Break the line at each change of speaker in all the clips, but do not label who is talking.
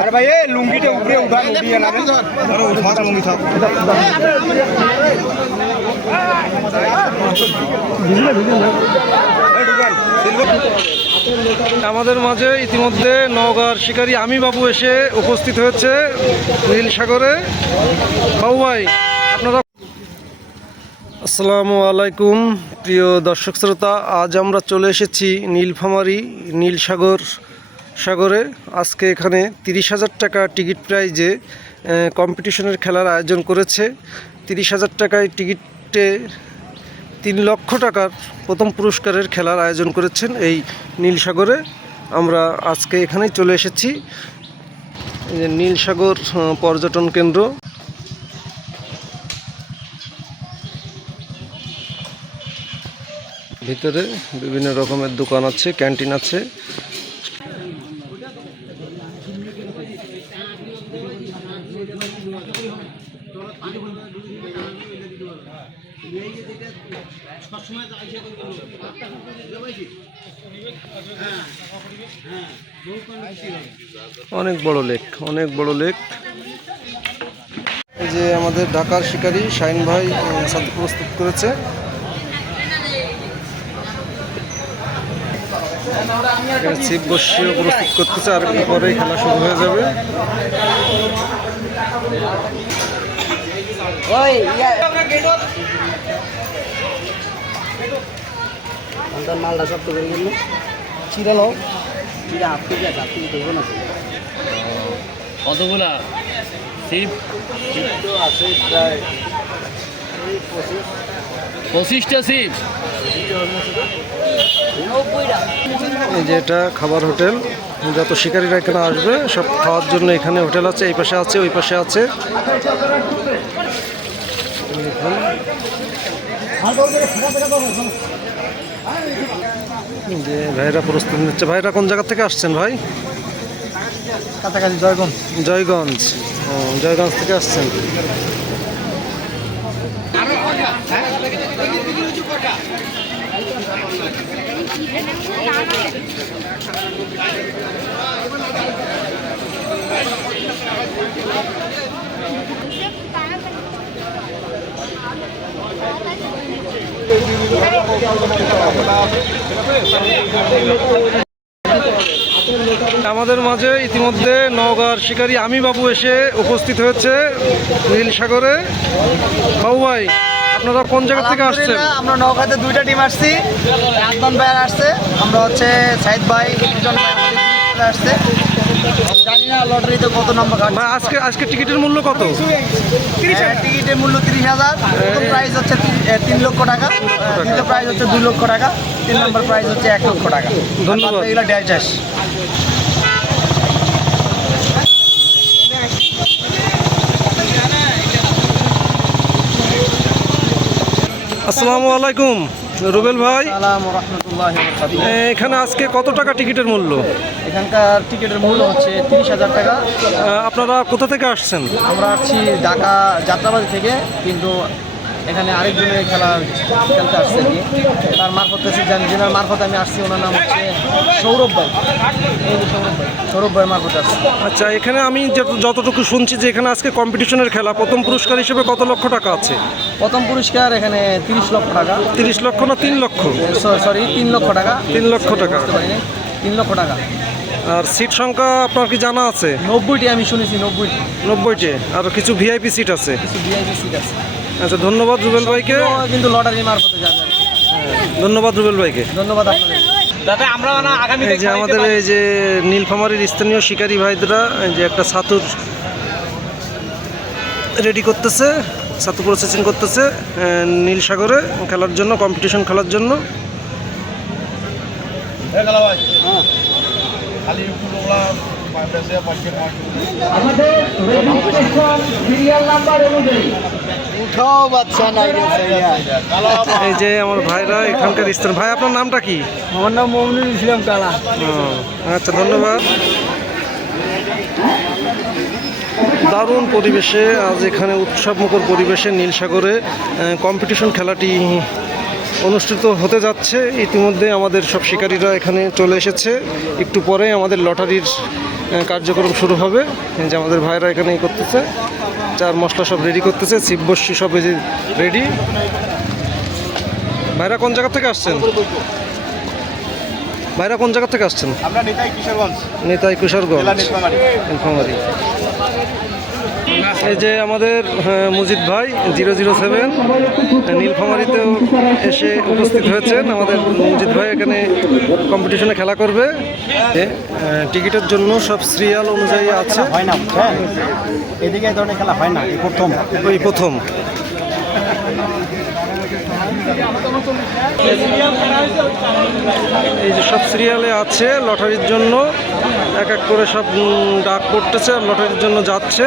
আরে ভাই এ লুঙ্গিটা উপরে উঠিয়ে না আরে উঠা লুঙ্গি থাক
আমাদের মাঝে ইতিমধ্যে নওগাঁর শিকারী আমি বাবু এসে উপস্থিত হয়েছে নীল সাগরে। বাবু ভাই আপনারা আসসালামু আলাইকুম প্রিয় দর্শক শ্রোতা আজ আমরা চলে এসেছি নীলফামারী নীল সাগর আজকে এখানে তিরিশ হাজার টাকা টিকিট প্রাইজে কম্পিটিশনের খেলার আয়োজন করেছে। তিরিশ হাজার টাকায় টিকিটে তিন লক্ষ টাকার প্রথম পুরস্কারের খেলার আয়োজন করেছেন এই নীলসাগরে আমরা আজকে এখানেই চলে এসেছি। নীলসাগর পর্যটন কেন্দ্র। ভিতরে বিভিন্ন রকমের দোকান আছে, ক্যান্টিন আছে। অনেক বড় লেক, অনেক বড় লেক। যে আমাদের ঢাকার শিকারী শাইন ভাই সাথে প্রস্তুত করেছে। এখানে ছিপ প্রস্তুত করতেছে, আর পরেই খেলা শুরু হয়ে যাবে।
আমাদের মালটা সব তো বেরিয়ে গেল চিরালো চিরা হাফ কেজি আছে আপনি দেখব না
কতগুলা? সিপ
আছে প্রায়
পঁচিশটা সিপ
নব্বইটা
এই যে এটা খাবার হোটেল। যত শিকারীরা এখানে আসবে সব খাওয়ার জন্য এখানে হোটেল আছে এই পাশে আছে ওই পাশে আছে। যে ভাইরা প্রস্তুত নিচ্ছে। ভাইরা কোন জায়গা থেকে আসছেন ভাই?
কাছাকাছি জয়গঞ্জ।
জয়গঞ্জ। ও জয়গঞ্জ থেকে আসছেন। আমাদের মাঝে ইতিমধ্যে নওগাঁর শিকারী আমি বাবু এসে উপস্থিত হয়েছে নীল সাগরে বাবু ভাই আপনারা কোন জায়গা থেকে আসছেন?
আমরা নৌকাতে দুইটা টিম আসছি। আদনান ভাইয়ার আসছে আমরা হচ্ছে সাইদ ভাই ভাই আসছে। জানি না লটারিতে কত নম্বর কাটছে।
ভাই আজকে আজকে টিকিটের মূল্য কত?
হ্যাঁ, টিকিটের মূল্য তিরিশ হাজার। প্রথম প্রাইস হচ্ছে তিন লক্ষ টাকা। দ্বিতীয় প্রাইস হচ্ছে দুই লক্ষ টাকা। তিন নম্বর প্রাইস হচ্ছে এক লক্ষ টাকা।
ধন্যবাদ।
এগুলো ড্যাশ ড্যাশ
আসসালামু আলাইকুম রুবেল ভাই। এখানে আজকে কত টাকা টিকিটের মূল্য?
এখানকার টিকিটের মূল্য হচ্ছে তিরিশ হাজার টাকা।
আপনারা কোথা থেকে আসছেন?
আমরা আসছি ঢাকা যাত্রাবাড়ি থেকে কিন্তু এখানে আরেকজনের খেলা খেলতে আসছে তার মারফত যেনার মারফত আমি আসছি ওনার নাম হচ্ছে সৌরভ ভাই। সৌরভ ভাই মারফত আসছে।
আচ্ছা এখানে আমি যত- যতটুকু শুনছি যে এখানে আজকে কম্পিটিশনের খেলা প্রথম পুরস্কার হিসেবে কত লক্ষ টাকা আছে?
প্রথম পুরস্কার এখানে তিরিশ লক্ষ টাকা।
তিরিশ লক্ষ না তিন লক্ষ?
সরি তিন লক্ষ টাকা।
তিন লক্ষ টাকা।
তিন লক্ষ টাকা।
আর সিট সংখ্যা আপনার কি জানা আছে?
নব্বইটি আমি শুনেছি নব্বইটি।
নব্বইটি। আর কিছু ভিআইপি সিট আছে?
কিছু ভিআইপি সিট আছে।
আচ্ছা ধন্যবাদ রুবেল ভাইকে।
কিন্তু লটারি মারফতে যাবে
ধন্যবাদ রুবেল ভাইকে।
ধন্যবাদ আপনাদের।
যাতে আমরা আগামীতে
এই যে আমাদের এই যে নীলফামারীর স্থানীয় শিকারী ভাইদরা এই যে একটা ছাতুর রেডি করতেছে ছাতু প্রসেসিং করতেছে নীল সাগরে খেলার জন্য কম্পিটিশন খেলার জন্য।
উঠাও বাচ্চা নাই
এই যে আমার ভাইরা এখানকার স্থান। ভাই আপনার নামটা কি?
আমার নাম মমিনুল ইসলাম কালা।
আচ্ছা ধন্যবাদ। দারুণ পরিবেশে আজ এখানে উৎসবমুখর পরিবেশে নীলসাগরে কম্পিটিশন খেলাটি অনুষ্ঠিত হতে যাচ্ছে। ইতিমধ্যে আমাদের সব শিকারীরা এখানে চলে এসেছে। একটু পরে আমাদের লটারির কার্যক্রম শুরু হবে। এই যে আমাদের ভাইরা এখানে ই করতেছে। চার মশলা সব রেডি করতেছে বস্যি সব রেডি ভাইরা কোন জায়গা থেকে আসছেন? ভাইরা কোন জায়গা থেকে আসছেন?
আমরা নেতাই কিশোরগঞ্জ।
নেতাই কিশোরগঞ্জ।
নীলফামারী
এই যে আমাদের মুজিদ ভাই জিরো জিরো সেভেন নীলফামারিতেও এসে উপস্থিত হয়েছেন। আমাদের মুজিদ ভাই এখানে কম্পিটিশনে খেলা করবে। টিকিটের জন্য সব সিরিয়াল অনুযায়ী আছে।
হয় না হ্যাঁ এদিকে এই ধরনের খেলা হয় না এই প্রথম।
ওই প্রথম। এই যে সব সিরিয়ালে আছে লটারির জন্য এক এক করে সব ডাক পড়তেছে আর লটারির জন্য যাচ্ছে।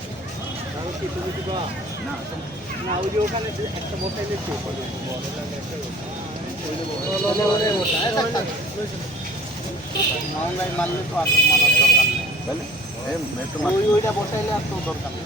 আলো দিচ্ছে না ওই যে ওখানে একটা বসাইলে মারলে তো আর মারার দরকার নেই ওই ওইটা বসাইলে আর তো দরকার নেই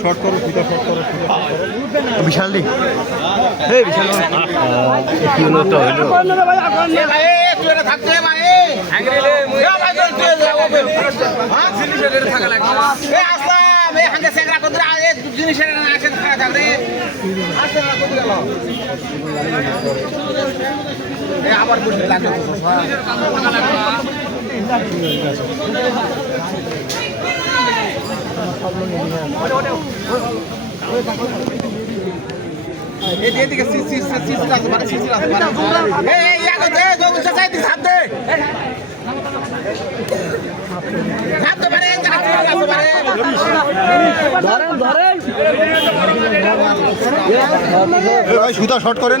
শর্ট করো ফিতা শর্ট করো
বিশাল দি এই বিশাল কি হলো তো হলো
আবার লাগবে এদিকে মানে মানে মানে মানে সুতা শর্ট করেন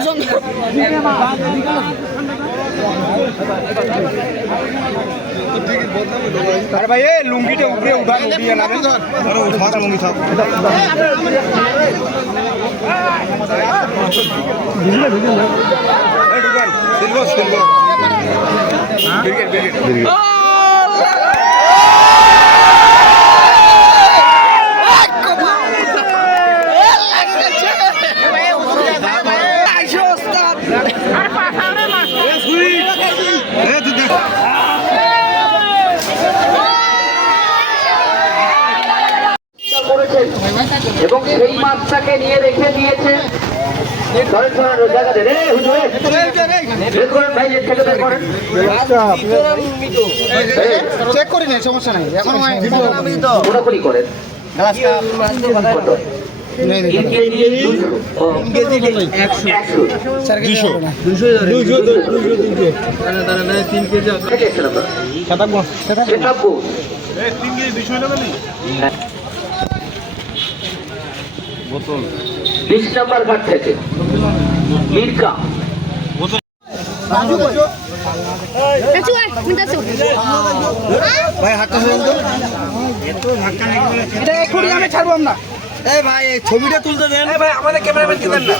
মার আরে ভাই এই লুঙ্গিটা উপরে উঠান উঠিয়ে না আরে উঠা লুঙ্গি থাক। এই ঢুকান। Silver silver. ব্রিগেড ব্রিগেড
করেছেন এবং সেই মাছটাকে নিয়ে রেখে দিয়েছে।
চেক করে নেই সমস্যা নাই। এখন
ঘোরাঘুরি করেন। আপনারা? সাতাব্বই। বিশ নাম্বার ঘাট থেকে। মির্কা।
Acu, minta su.
ভাই হাতটা ধরুন তো এটা এক্ষুনি আমি ছাড়বো না এই ভাই এই ছবিটা তুলতে দেন। ভাই আমাদের ক্যামেরাম্যান কি দেন না।